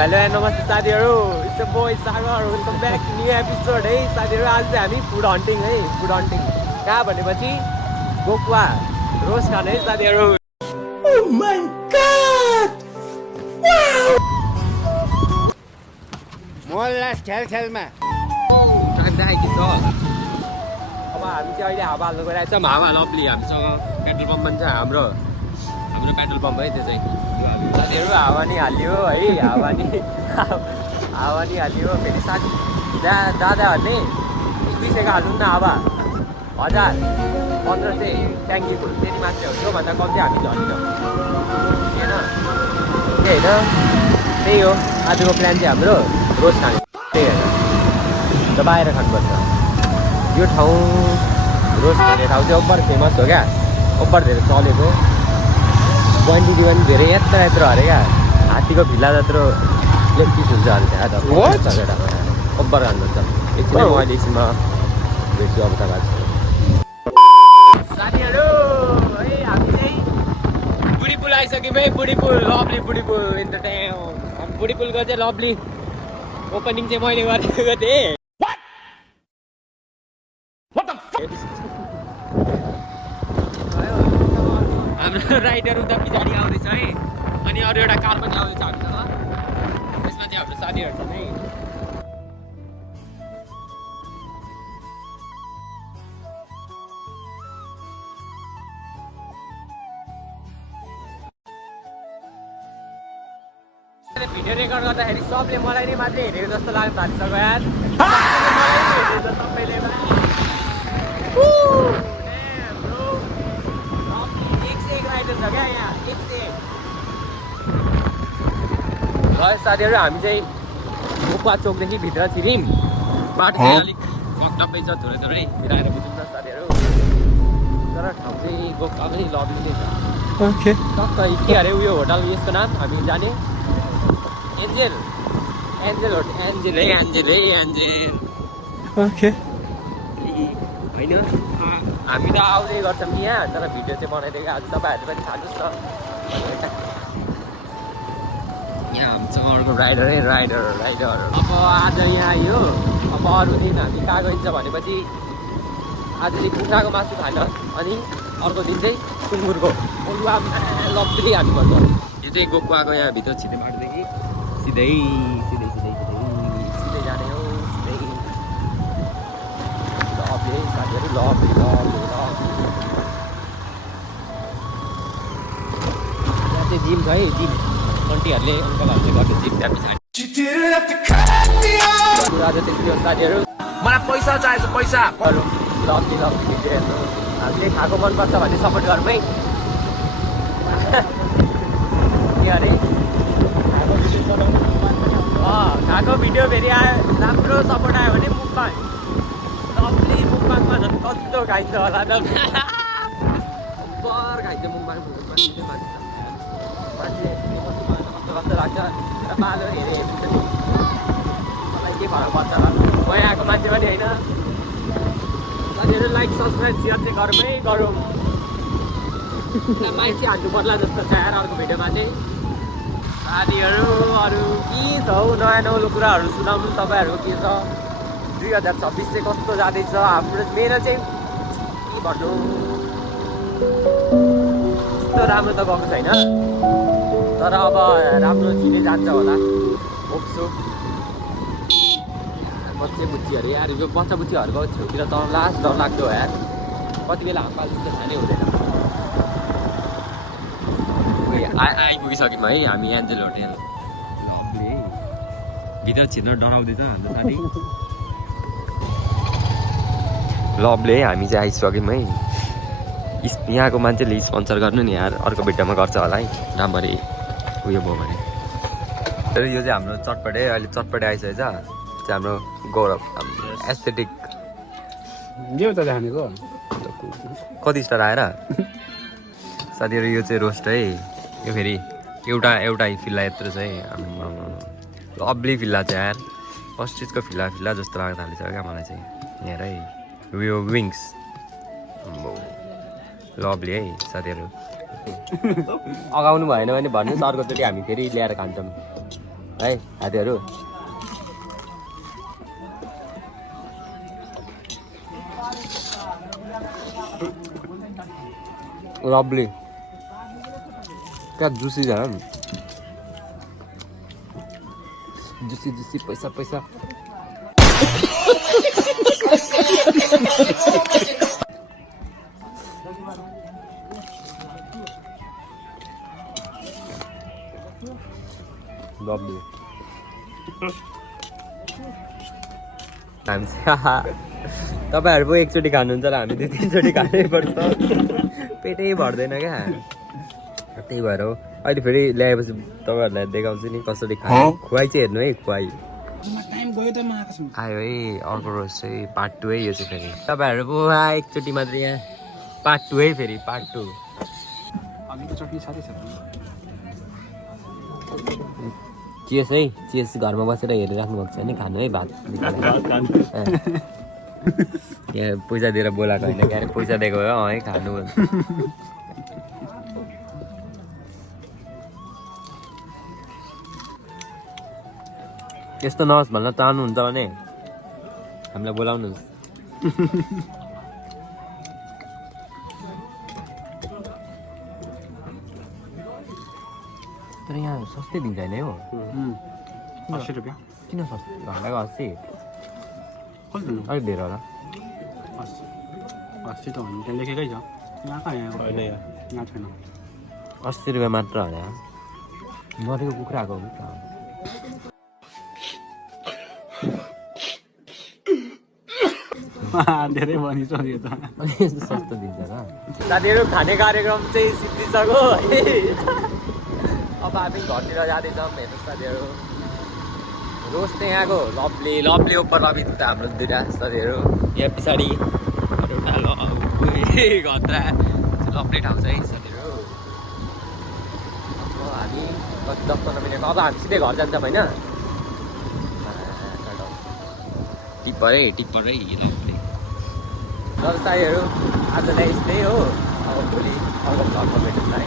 Hello and नमस्ते साथीहरू, it's a boy Sagar. Welcome back to new episode है साथीहरू। आज चाहिँ हामी फुड हन्टिङ है, फुड हन्टिङ कहाँ भनेपछि गोकुवा रोस्ट खाने है साथीहरू। Oh my god! Wow! मोहल्ला छेलछेलमा टाइम देखाइदिन्छ। अब हामी चाहिँ अहिले हावा हाल्नु गइरहेको छ। हावा लभली हामीसँग पेट्रोल पम्प पनि छ। हाम्रो पेट्रोल पम्प है त्यो चाहिँ साथीहरू। हावा नि हाल्यो है, हावा नि हाल्यो। फेरि साथी दादाहरूले 200को हाल्नु न हावा 1000 1500 ट्याङ्की फुल त्यति मात्रै हो। त्योभन्दा कम्ती हामी झन्डिनौँ होइन। त्यही होइन, त्यही हो आजको प्लान चाहिँ हाम्रो रोस्ट खाने। त्यही होइन दबाएर खानुपर्छ। यो ठाउँ रोस्ट खाने ठाउँ चाहिँ ओभर फेमस हो क्या, ओभर धेरै चलेको। क्वान्टिटी पनि धेरै यत्रो अरे क्या, हात्तीको भिल्ला जत्रो लेग पिस हुन्छ अरे त्यहाँ त। ओभर खानुपर्छ। एकछिन म अहिले एकछिनमा भेट्छु अब तपाईँ साथीहरू है। हामी चाहिँ बुढी पुल आइसक्यौँ है। बुढी पुल, लभली बुढी पुल इन द टाउन। बुढी पुलको चाहिँ लभली ओपनिङ चाहिँ मैले गरेको थिएँ। हाम्रो राइडर उता पछाडि आउँदैछ है, अनि अरू एउटा कार पनि आउँदैछ हामीसँग। त्यसमा चाहिँ हाम्रो साथीहरू छन् है। भिडियो रेकर्ड गर्दाखेरि सबले मलाई नै मात्रै हेरेको जस्तो लाग्नु थालिसक्यो यार। सबैले साथीहरू। हामी चाहिँ गोकुवा चोकदेखि भित्र छिर्यौँ। बाटो चाहिँ अलिक टप्पै छ, थोरै मिलाएर बुझ्नु न साथीहरू। तर ठाउँ चाहिँ गोकुवा पनि लभली नै छ। Okay. टक्क के अरे उयो होटल, यसको नाम हामी जाने एन्जेल होटल। Angel Okay. होइन हामी त आउँदै गर्छौँ नि यहाँ, तर भिडियो चाहिँ बनाइदिएको आज तपाईँहरू पनि खानुहोस् न। यहाँ हामीसँग अर्को राइडर। अब आज यहाँ आयो। अब अरू दिन हामी कहाँ गइन्छ भनेपछि आज चाहिँ कुखुराको मासु खान, अनि अर्को दिन चाहिँ सुँगुरको लब्ली हामी भन्छ। यो चाहिँ गोकुवाको यहाँ भित्र छिटै बाटोदेखि सिधै जाने हो। सिधै लभली साथीहरू, लभली। यहाँ चाहिँ जिम छ है, जिम आन्टीहरूले अङ्कलहरूले गर्छ जिम त्यहाँ पछाडि। आज त्यति हो साथीहरू। मलाई पैसा चाहिन्छ, पैसा। लभली भिडियो हेर्नु। हामीले खाएको मनपर्छ भने सपोर्ट गरौँ है। के अरे खाएको भिडियो फेरि आयो, राम्रो सपोर्ट आयो भने मुखबाङ, लभली मुखबाङमा झन् कस्तो खाइन्छ होला त। बर खाइन्छ मुखबाङ। मान्छे कस्तो लाग्छ र पालो हेरे मलाई के फरक पर्छ होला। म यहाँको मान्छे पनि होइन साथीहरू। लाइक सब्सक्राइब सेयर चाहिँ गरौँ। मान्छे हान्नु पर्ला जस्तो छ यार अर्को भिडियोमा चाहिँ साथीहरू। अरू के छ हौ, नयाँ कुराहरू सुनाउनु तपाईँहरूको के छ। 2026 चाहिँ कस्तो जाँदैछ हाम्रो। मेरो चाहिँ के भन्नु, त्यस्तो राम्रो त गएको छैन, तर अब राम्रो छिनै जान्छ होला होप्छु। बच्चे बुच्चीहरू यार, यो बच्चा बुच्चीहरूको छेउतिर त लास्ट डर लाग्दो हो यार। कति बेला हाम पाल्नु चाहिँ खानै हुँदैन। आइपुगिसक्यौँ है हामी एन्जेल होटेल। लभली भित्र छिर्न डराउँदैछ हाम्रो साथी। लभली है, हामी चाहिँ आइसक्यौँ है। यहाँको मान्छेले स्पोन्सर गर्नु नि यार, अर्को भिडियोमा गर्छ होला है राम्ररी उयो भयो भने। यो चाहिँ हाम्रो चटपटे, अहिले चटपटे आइसकेको छ। चाहिँ हाम्रो गौरव, हाम्रो एस्थेटिक देउता जानेको कति स्टार आएर साथीहरू। यो चाहिँ रोस्ट है। यो फेरि एउटा फिल्ला यत्रो छ है। लभली फिल्ला चाहिँ यार, फर्स्ट चिजको फिल्ला जस्तो लाग्न थालिसक्यो क्या मलाई चाहिँ। यहाँ है यो विङ्स लभली है साथीहरू। अगाउनु भएन भने भन्नुहोस्, अर्कोचोटि हामी फेरि ल्याएर खान्छौँ। है हात्तीहरू लभली क्या जुसी झन् जुसी जुसी पैसा पैसा लभली हामी तपाईँहरू पो एकचोटि खानुहुन्छ र हामी 2-3 चोटि खानै पर्छ पेटै भर्दैन क्या त्यही भएर हो अहिले फेरि ल्याएपछि तपाईँहरूलाई देखाउँछु नि कसरी खाने खुवाई चाहिँ हेर्नु है खुवाई टाइम गयो त म आएको छु आयो है अर्को रोज चाहिँ पार्ट 2 है यो चाहिँ फेरि तपाईँहरू पो एकचोटि मात्रै यहाँ पार्ट 2 है फेरि पार्ट 2 अघिको चटनी साथै छ चियस है चियस घरमा बसेर हेरिराख्नु भएको छ नि खानु है भात यहाँ पैसा दिएर बोलाएको होइन क्या पैसा दिएको हो है खानु यस्तो नहोस् भन्न चाहनुहुन्छ भने हामीलाई बोलाउनुहोस् तर यहाँ सस्तै दिन्छ होइन हो 80 रुपियाँ किन सस्तो घन्टाको 80 कति दिनु अलिक धेरै होला 80 त भन्नु त्यहाँ लेखेकै छ यहाँ कहाँ यहाँ होइन यहाँ छैन 80 रुपियाँ मात्र होला मरेको कुखुराको हो धेरै भनिसक्यो त अनि यस्तो सस्तो दिन्छ र साथीहरू खाने कार्यक्रम चाहिँ सिद्धिसक्यो है अब हामी घरतिर जाँदैछौँ हेर्नुहोस् साथीहरू रोज चाहिँ यहाँको लभली लभली ओपर लभी त हाम्रो दुइटा साथीहरू यहाँ पछाडि एउटा घत्रा लभली ठाउँ छ है साथीहरू अब हामी कति 10-15 मिनट अब हामी सिधै घर जान्छौँ होइन टिप्परै लभली ल साथीहरू आजलाई यस्तै हो अब भोलि अर्को घरमा भेट्नु है